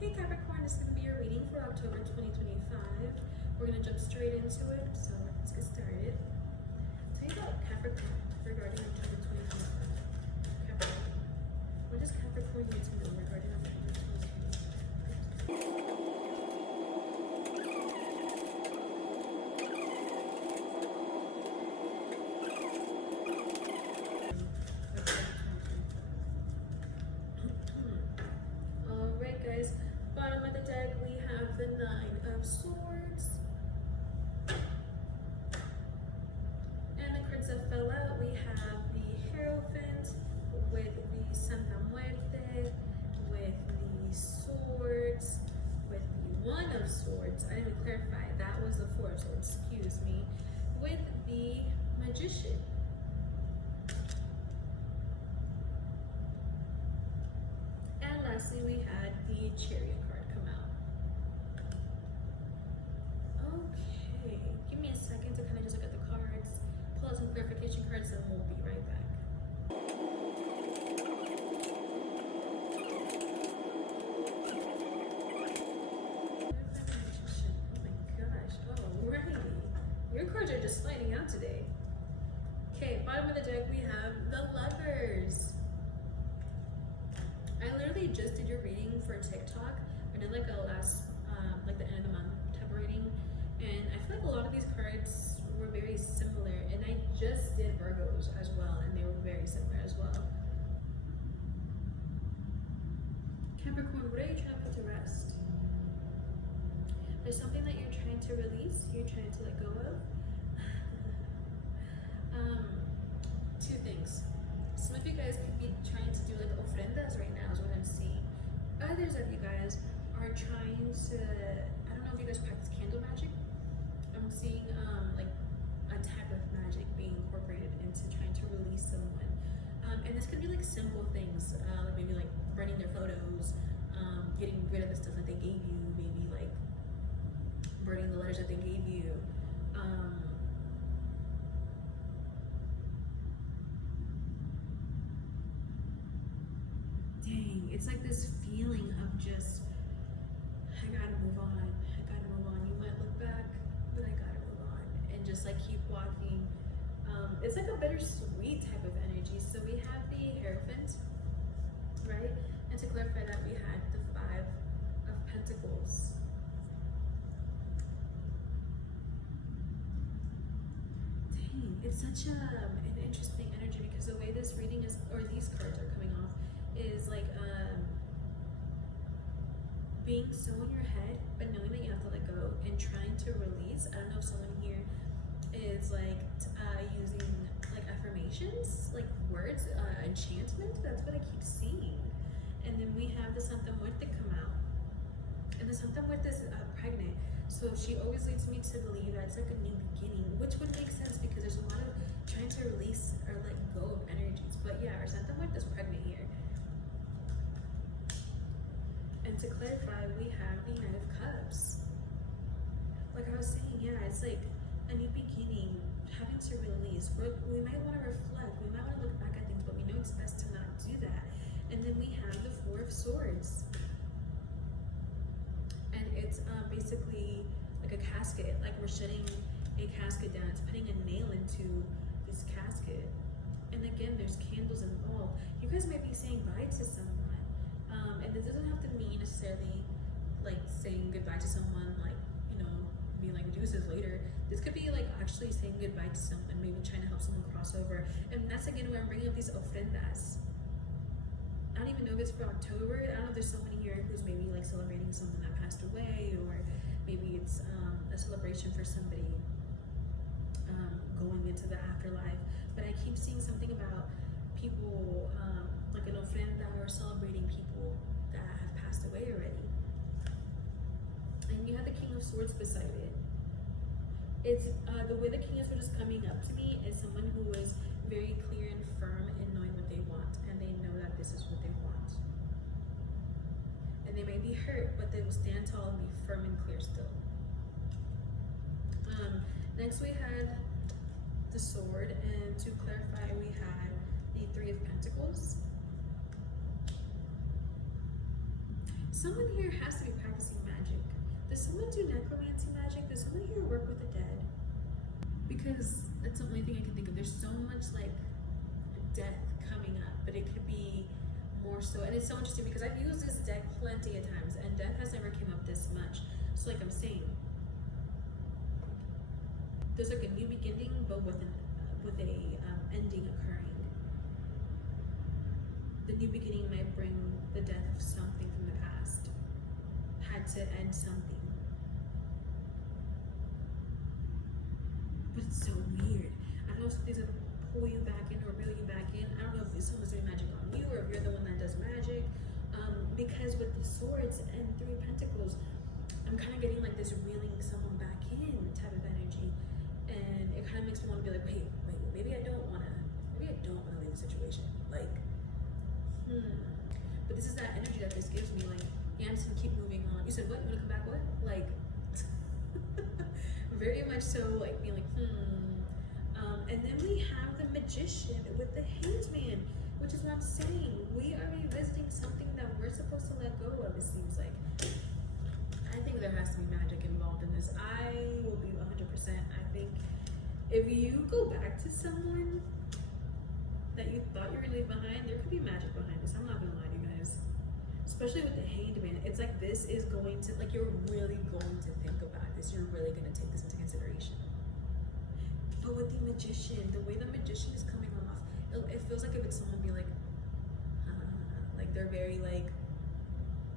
Hey Capricorn, this is going to be your reading for October 2025. We're going to jump straight into it, so let's get started. Tell me about Capricorn regarding October 2025. Capricorn. What does Capricorn need to know regarding October 2025? Alright guys, bottom of the deck we have the Nine of Swords. And the cards that fell out, we have the Hierophant with the Santa Muerte, with the Swords, with the One of Swords. I didn't even clarify, that was the Four of Swords, excuse me. With the Magician. And lastly, we had the Chariot card come out. Okay, give me a second to kind of just look at the cards, pull out some clarification cards, and we'll be right back. Oh my gosh, alrighty. Your cards are just sliding out today. Okay, bottom of the deck, we have the Lovers. I literally just did your reading for TikTok. I did like a last, like the end of the month type of reading. And I feel like a lot of these cards were very similar. And I just did Virgos as well, and they were very similar as well. Capricorn, what are you trying to put to rest? There's something that you're trying to release, you're trying to let go of. Two things. Some of you guys could be trying to do like ofrendas right now is what I'm seeing. Others of you guys are trying to, I don't know if you guys practice candle magic. I'm seeing like a type of magic being incorporated into trying to release someone. And this could be like simple things, like maybe like burning their photos, getting rid of the stuff that they gave you, maybe like burning the letters that they gave you. Dang, it's like this feeling of just, I gotta move on, I gotta move on. You might look back, but I gotta move on, and just like keep walking. It's like a bittersweet type of energy. So we have the Hierophant, right? And to clarify that, we had the Five of Pentacles. Dang, it's such an interesting energy, because the way this reading is, or these cards are coming off, is like being so in your head, but knowing that you have to let go and trying to release. I don't know if someone here is like using like affirmations, like words, enchantment. That's what I keep seeing. And then we have the Santa Muerte come out, and the Santa Muerte is pregnant. So she always leads me to believe that it's like a new beginning, which would make sense because there's a lot of trying to release or let go of energies. But yeah, our Santa Muerte is pregnant here. And to clarify, we have the Knight of Cups. Like I was saying, yeah, it's like a new beginning, having to release. We might want to reflect, we might want to look back at things, but we know it's best to not do that. And then we have the Four of Swords. And it's basically like a casket, like we're shutting a casket down. It's putting a nail into this casket. And again, there's candles involved. You guys might be saying bye to someone. And this doesn't have to mean necessarily like saying goodbye to someone, like, you know, being like deuces later. This could be like actually saying goodbye to someone, maybe trying to help someone cross over. And that's again where I'm bringing up these ofrendas. I don't even know if it's for October. I don't know if there's someone here who's maybe like celebrating someone that passed away, or maybe it's a celebration for somebody going into the afterlife. But I keep seeing something about people, like an ofrenda, or celebrating people that have passed away already. And you have the King of Swords beside it. It's the way the King of Swords is coming up to me is someone who is very clear and firm in knowing what they want, and they know that this is what they want. And they may be hurt, but they will stand tall and be firm and clear still. Next we had the Sword, and to clarify, we had the Three of Pentacles. Someone here has to be practicing magic. Does someone do necromancy magic? Does someone here work with the dead? Because that's the only thing I can think of. There's so much like death coming up, but it could be more so. And it's so interesting because I've used this deck plenty of times and death has never came up this much. So like I'm saying, there's like a new beginning, but with a ending occurring. The new beginning might bring the death of something from the past. Had to end something. But it's so weird. I don't know if something's gonna pull you back in or reel you back in. I don't know if someone's doing magic on you or if you're the one that does magic. Because with the swords and 3 pentacles, I'm kind of getting like this reeling someone back in type of energy. And it kind of makes me want to be like, wait, maybe I don't want to leave the situation. Like, But this is that energy that this gives me. Like, yeah, I'm just gonna keep moving on. You said what? You wanna come back? What? Like, very much so. Like being like, And then we have the Magician with the Hanged Man, which is what I'm saying. We are revisiting something that we're supposed to let go of. It seems like. I think there has to be magic involved in this. I will be 100%. I think if you go back to someone that you thought you were gonna leave behind, there could be magic behind this. I'm not gonna lie to you guys. Especially with the Hanged Man, it's like this is going to, like, you're really going to think about this. You're really gonna take this into consideration. But with the Magician, the way the Magician is coming off, it feels like if it's someone be like they're very like,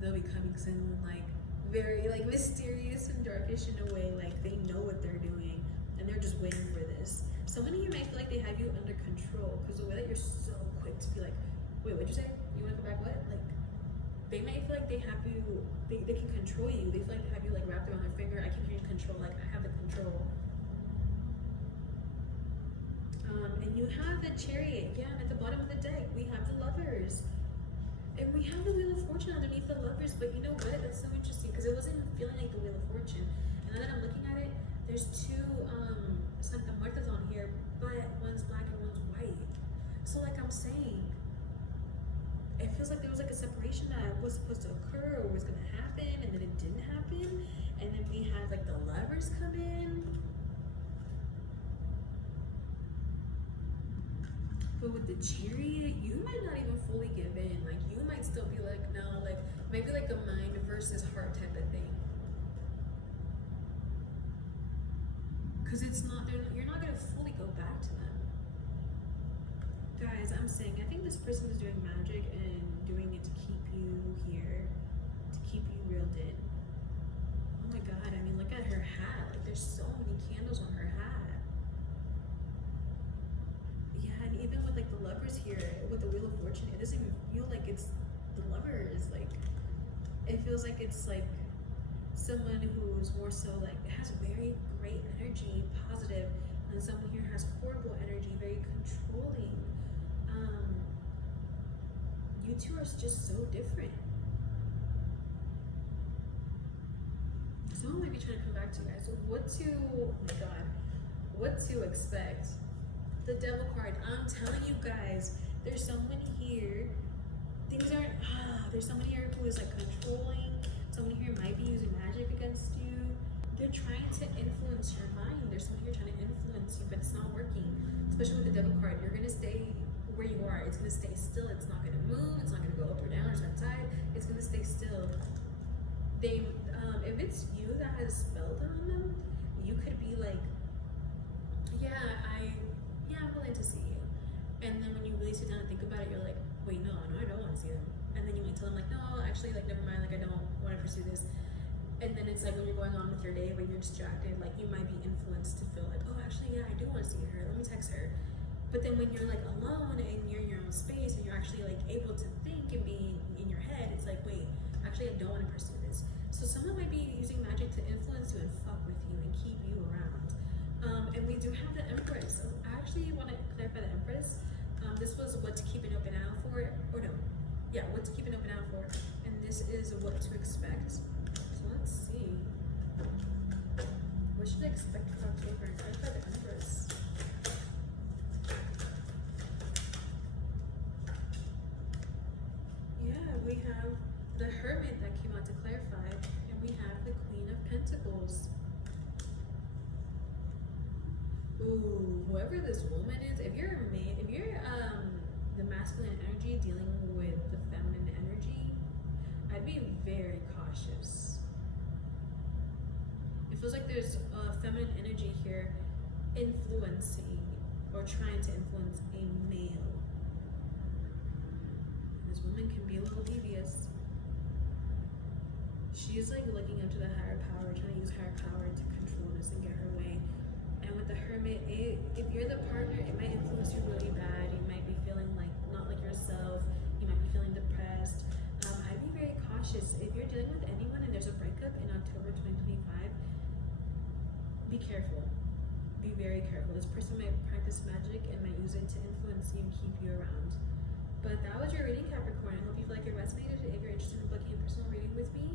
they'll be coming soon, like very like mysterious and darkish in a way, like they know what they're doing and they're just waiting for this. Someone here might feel like they have you under control because the way that you're so quick to be like, wait, what'd you say? You wanna go back? What? Like, they might feel like they have you, they can control you. They feel like they have you like wrapped around their finger. I keep hearing control, like I have the control. And you have the Chariot, yeah, and at the bottom of the deck, we have the Lovers. And we have the Wheel of Fortune underneath the Lovers, but you know what? That's so interesting because it wasn't feeling like the Wheel of Fortune. And now that I'm looking at it, there's 2 Santa Muertas on here, but one's black and one's white. So like I'm saying, it feels like there was like a separation that was supposed to occur or was gonna happen, and then it didn't happen. And then we had like the Lovers come in. But with the Chariot, you might not even fully give in. Like you might still be like, no, like maybe like a mind versus heart type of thing. Because it's not, you're not gonna fully go back to them. Guys, I'm saying, I think this person is doing magic and doing it to keep you here, to keep you reeled in. Oh my God, I mean, look at her hat. Like there's so many candles on her hat. Yeah, and even with like the Lovers here, with the Wheel of Fortune, it doesn't even feel like it's the Lovers. Like, it feels like it's like someone who's more so like, has very great energy, positive, and someone here has horrible energy, very controlling. You two are just so different. Someone might be trying to come back to you guys. So what to, oh my God, what to expect? The Devil card, I'm telling you guys, there's someone here, things aren't, there's someone here who is like controlling, someone here might be using magic against you. They're trying to influence your mind. There's someone here trying to influence you, but it's not working. Especially with the Devil card, you're gonna stay where you are. It's gonna stay still. It's not gonna move. It's not gonna go up or down or side to side. It's gonna stay still. They, if it's you that has spelled on them, you could be like, yeah, I'm willing to see you. And then when you really sit down and think about it, you're like, wait, no, I don't want to see them. And then you might tell them like, no, actually, like, never mind, like, I don't want to pursue this. And then it's like when you're going on with your day, when you're distracted, like, you might be influenced to feel like, oh, actually, yeah, I do want to see her. Let me text her. But then when you're like alone and you're in your own space and you're actually like able to think and be in your head, it's like, wait, actually, I don't want to pursue this. So someone might be using magic to influence you and fuck with you and keep you around. And we do have the Empress. So I actually want to clarify the Empress. This was what to keep an open eye out for, or no, yeah, what to keep an open eye out for. And this is what to expect. So let's see. What should I expect for October? Clarify the Empress. Yeah, we have the Hermit that came Ooh, whoever this woman is, if you're a man, if you're the masculine energy dealing with the feminine energy, I'd be very cautious. It feels like there's a feminine energy here influencing or trying to influence a male. And this woman can be a little devious. She's like looking up to the higher power, trying to use higher power to control this and get her way. And with the Hermit, if you're the partner, it might influence you really bad. You might be feeling like not like yourself. You might be feeling depressed. I'd be very cautious. If you're dealing with anyone and there's a breakup in October 2025, be careful. Be very careful. This person might practice magic and might use it to influence you and keep you around. But that was your reading, Capricorn. I hope you feel like it resonated. If you're interested in booking a personal reading with me,